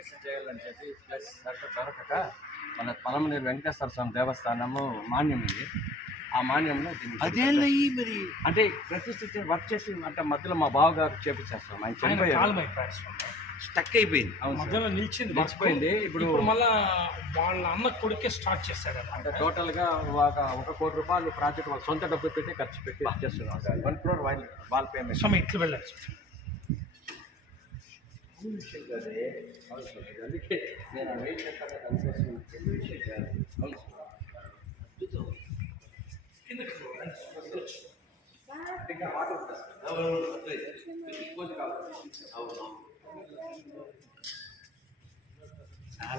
ప్రతిష్ఠ చేయాలని చెప్పి ప్లస్ దొరకక మన పలమనేరు వెంకటేశ్వర స్వామి దేవస్థానము మాన్యం ఉంది. ఆ మాన్యంలో అదేళ్ళయి మరి అంటే ప్రతిష్ఠ వర్క్ చేసి అంటే మధ్యలో మా బావగారు చేపించేస్తాం. ఆయన చనిపోయారు, స్టక్ అయిపోయింది, మధ్యలో నిలిచింది, మర్చిపోయింది. ఇప్పుడు మళ్ళా వాళ్ళ అన్న కొడుకే స్టార్ట్ చేశాడు. అంటే టోటల్గా ఒక కోటి రూపాయలు ప్రాజెక్ట్ వాళ్ళ సొంత డబ్బు పెట్టి ఖర్చు పెట్టి చేస్తున్నాం. 1 crore వాళ్ళ పేమెంట్. స్వామి ఇట్లు వెళ్ళాలి. అందుకే నేను వెయిట్ చాలా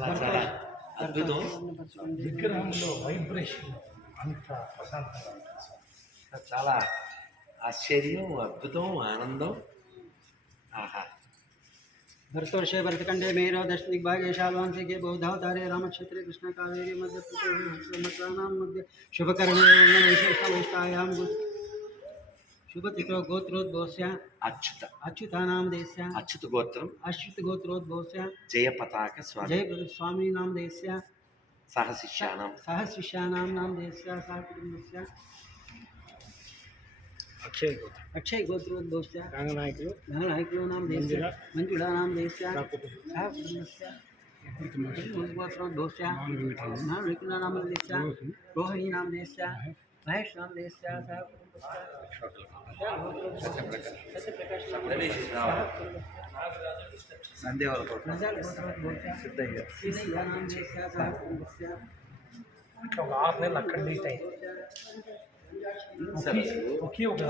చాలా అద్భుతం. విగ్రహంలో వైబ్రేషన్ అంత ప్రశాంతంగా ఉంటుంది. చాలా ఆశ్చర్యం, అద్భుతం, ఆనందం. ఆహా. भरतवर्षे भरतखंडे मेरो दक्षिण भागे शालवांसी के बौद्धावतारे रामक्षेत्रे कृष्ण कावेरी मध्य पुत्राणाम मध्य शुभकर्णे विशेषायाम शुभतिथो गोत्रोद्भवस्य అచ్యుత अच्युतानाम देस्य అచ్యుత గోత్రం अच्युत गोत्रोद्भवस्य జయ పతాక స్వామి जय स्वामी नाम देस्य సహ శిష్యానం सह शिष्यानाम नाम देस्य सह कुटुंबस्य अक्षय गोत्रोद्भवस्य गणनायकुलो नाम देस्य मंजुला नाम देस्य सह कुटुंबस्य गोत्रोद्भवस्य नामकुला नाम देस्य रोहिणी नाम देस्य महेश नाम देस्य सह సందేవాల सिद्धయ్య नाम देस्य सह कुटुंबस्य అట్లా ఒక 6 నెలలు అక్కడ మీట్ అయింది. ఒకే ఒక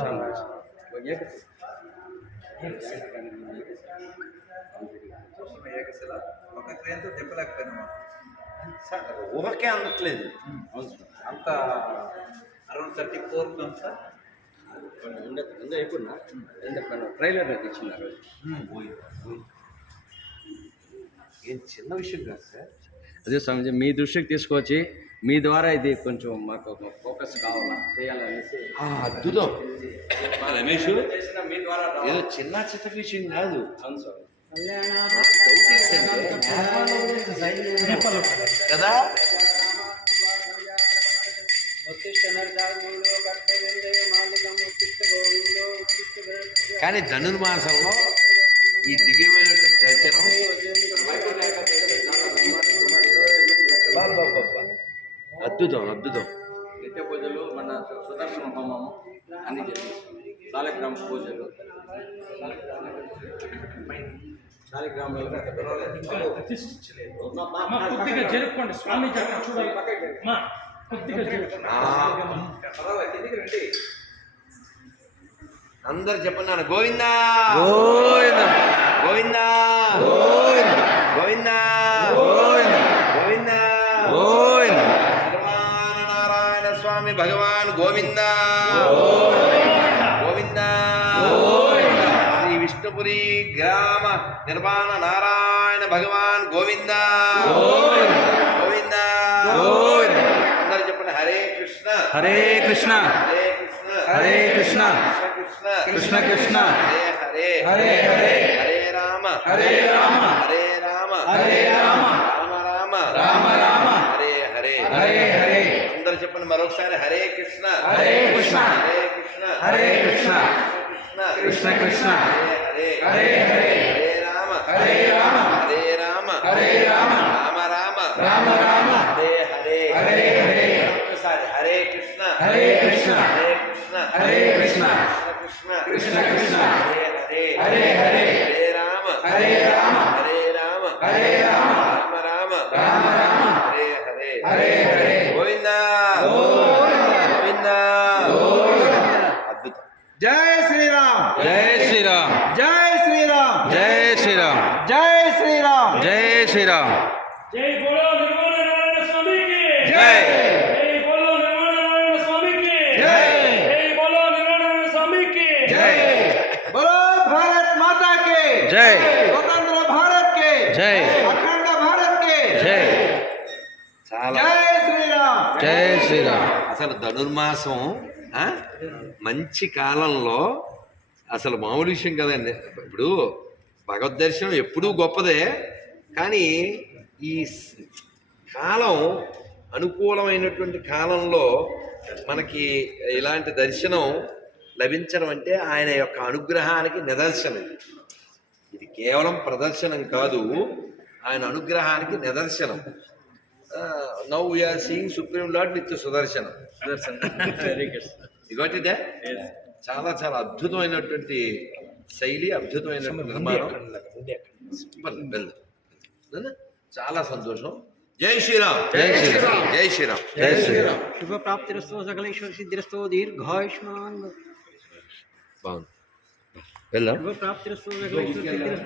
ఏకశిల ఒక క్రేన్తో తిప్పలేకపోయినాము. ఊహకే అందట్లేదు. అంత అరౌండ్ 34 tons సార్. అయిపోయినా ట్రైలర్ ఇచ్చినారు. ఏం చిన్న విషయం కాదు సార్. అదే స్వామిజీ మీ దృష్టికి తీసుకొచ్చి మీ ద్వారా ఇది కొంచెం మాకు ఫోకస్ కావాలా చేయాలనేసి. అద్భుతం రమేష్, చేసిన మీ ద్వారా ఏదో చిన్న చిన్న విషయం కాదు. అవును స్వామి. కదా. కానీ ధనుర్మాసంలో ఈ దివ్యమైనటువంటి దర్శనం అద్భుతం అద్భుతం. నిత్య పూజలు, మన సుదర్శన హోమము అన్ని చేస్తాం. శాలిగ్రామ పూజలు, శాలిగ్రామాలు ప్రతిష్ఠించలేదు. కొద్దిగా జరుపుకోండి స్వామి దగ్గర చూడాలి. కొద్దిగా జరుపుకోండి. అందరు చెప్పన్నాను గోవిందా గోవిందా గోవిందా గోవిందా గోవిందా గోవిందా. నారాయణ స్వామి భగవాన్ గోవిందా గోవిందా. శ్రీ విష్ణుపురి గ్రామ నిర్మాణ నారాయణ భగవాన్ గోవిందా గోవిందా. అందరు చెప్పండి హరే కృష్ణ హరే కృష్ణ హరే కృష్ణ హరే కృష్ణ కృష్ణ కృష్ణ కృష్ణ హరే హరే హరే హరే హరే రామ హరే రామ హరే రామ హరే రామ రామ రామ రామ రామ హరే హరే హరే హరే. అందరు చెప్పండి మరొకసారి హరే కృష్ణ హరే కృష్ణ హరే కృష్ణ హరే కృష్ణ కృష్ణ కృష్ణ కృష్ణ హరే హరే హరే హరే రామ హరే రామ హరే రామ హరే రామ రామ రామ రామ రామ హరే హరే హరే హరే. మరొకసారి హరే కృష్ణ హరే కృష్ణ హరే కృష్ణ హరే కృష్ణ కృష్ణ కృష్ణ కృష్ణ హరే హరే హరే హరే హరే రామ హరే రామ హరే రామ హరే రామ రామ రామ రామ రామ హరే హరే హరే హరే. గోవిందా గోవిందా. అద్భుతం. జై శ్రీరామ్ జై శ్రీరామ్ జై శ్రీరామ్ జై శ్రీరామ్ జై శ్రీరామ్ జై శ్రీరామ్. జై బోలో నిర్మల నారాయణ స్వామికి జై జై బోలో నిర్మల నారాయణ స్వామికి జై జై బోలో నిర్మల నారాయణ స్వామికి జై बोलो भारत माता के జై स्वतंत्र भारत के జై अखंड भारत के జై చాలా जय श्री राम జై శ్రీరామ్. అసలు ధనుర్మాసం మంచి కాలంలో అసలు మామూలు విషయం కదండి. ఇప్పుడు భగవద్ దర్శనం ఎప్పుడూ గొప్పదే. కానీ ఈ కాలం అనుకూలమైనటువంటి కాలంలో మనకి ఇలాంటి దర్శనం లభించడం అంటే ఆయన యొక్క అనుగ్రహానికి నిదర్శనం. ఇది కేవలం ప్రదర్శనం కాదు, ఆయన అనుగ్రహానికి నిదర్శనం. Now we are seeing supreme lord with Sudarshanam. Very good. ఇదే చాలా చాలా అద్భుతమైనటువంటి శైలి, అద్భుతమైనటువంటి నిర్మాణం. Super, well. చాలా సంతోషం. జై శ్రీరామ్. జై శ్రీరామ్. జై శ్రీరామ్. జై శ్రీరామ్. शुभ प्राप्तिरस्तो सकलेश्वर सिद्धिरस्तो दीर्घायुष्मान బాగుంది. వెళ్దాం. शुभ प्राप्तिरस्तो सकलेश्वर सिद्धिरस्तो